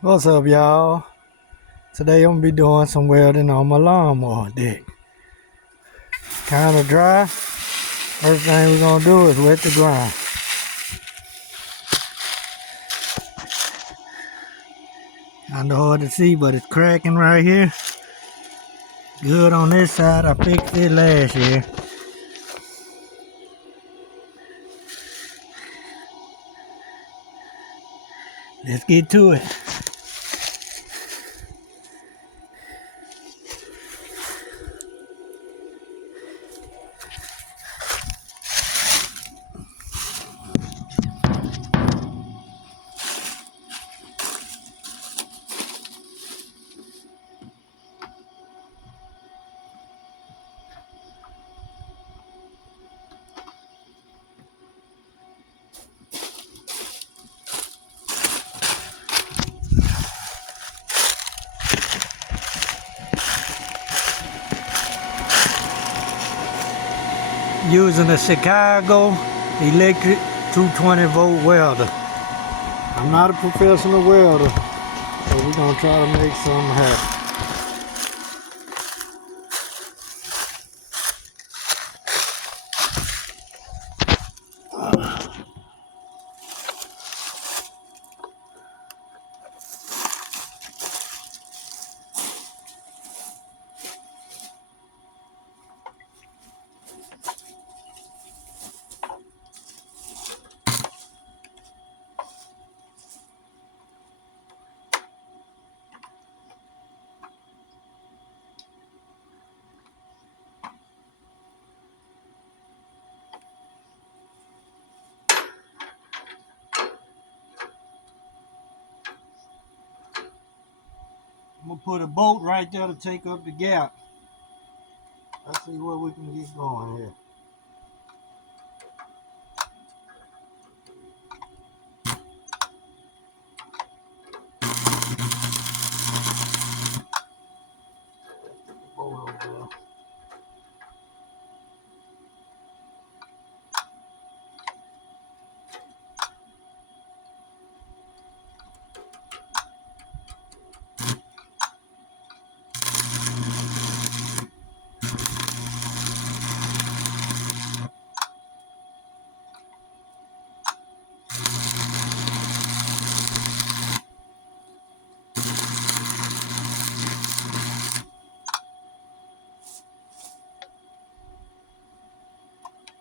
What's up, y'all? Today I'm gonna be doing some welding on my lawnmower deck. Kinda dry. First thing we're gonna do is wet the ground. Kinda hard to see, but it's cracking right here. Good on this side. I fixed it last year. Let's get to it. Using a Chicago electric 220-volt welder. I'm not a professional welder, but we're gonna try to make something happen. I'm gonna put a bolt right there to take up the gap. Let's see where we can get going here. Bolt over there.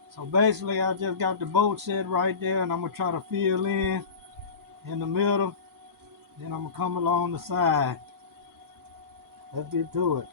So basically I just got the bolt set right there, and I'm gonna try to fill in the middle. Then I'm gonna come along the side. Let's get to it.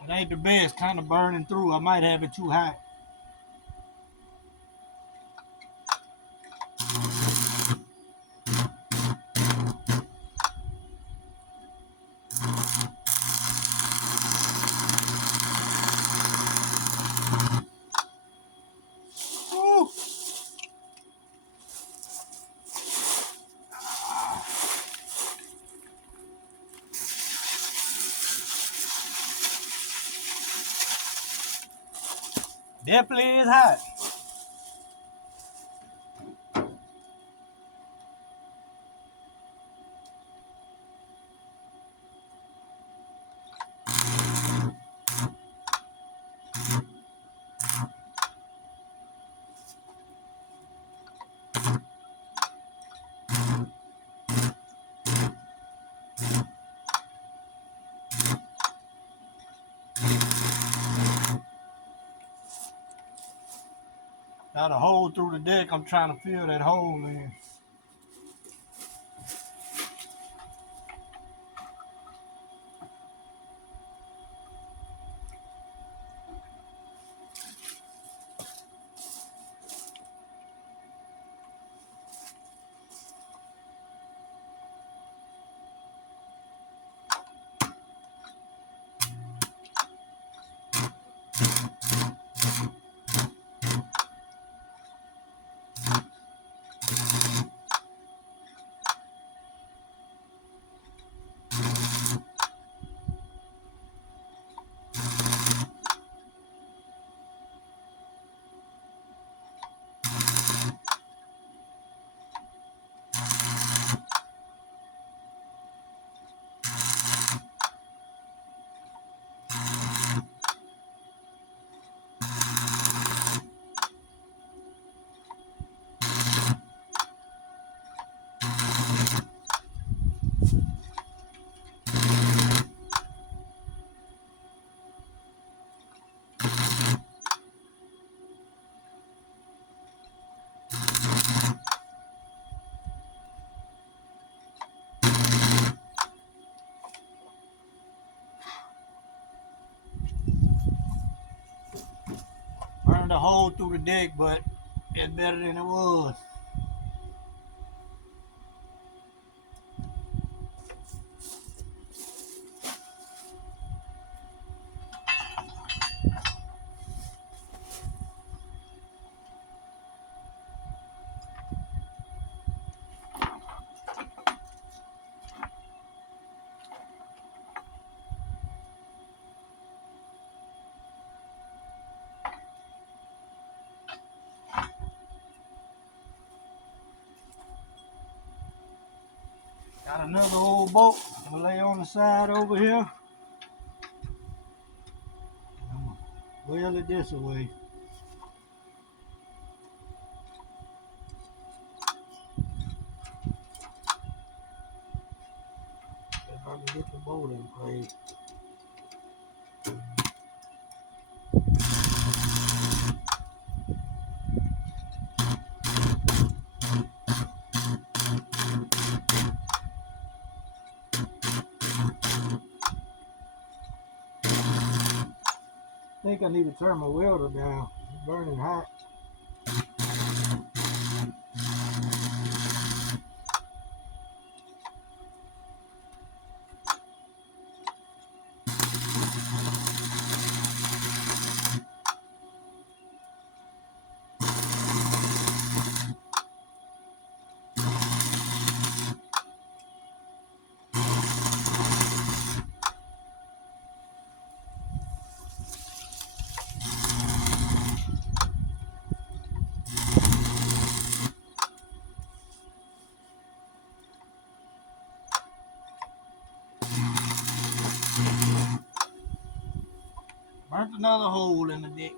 It ain't the best, kind of burning through. I might have it too hot. Woo! Definitely is hot. Got a hole through the deck. I'm trying to fill that hole in. Burned a hole through the deck, but it's better than it was. Got another old boat. I'm gonna lay on the side over here. I'm gonna wheel it this way. If I can get the boat in place. I think I need to turn my welder down. It's burning hot. Burnt another hole in the deck.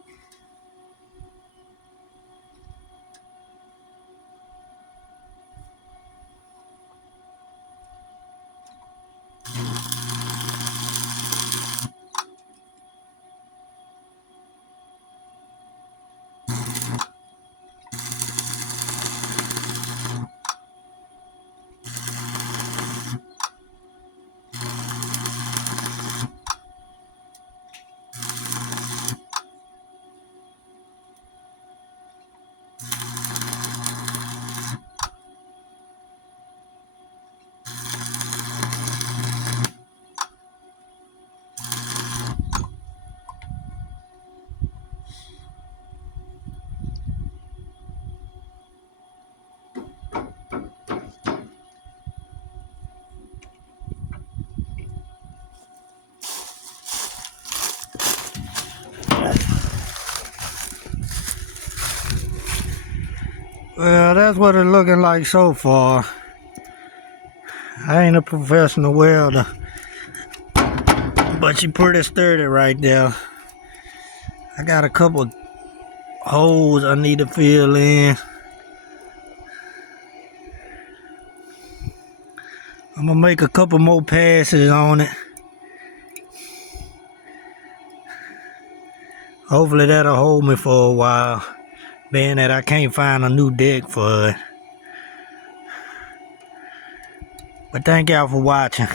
Well, that's what it's looking like so far. I ain't a professional welder, but she pretty sturdy right there. I got a couple holes I need to fill in. I'm gonna make a couple more passes on it. Hopefully that'll hold me for a while. being that I can't find a new deck for it. But thank y'all for watching.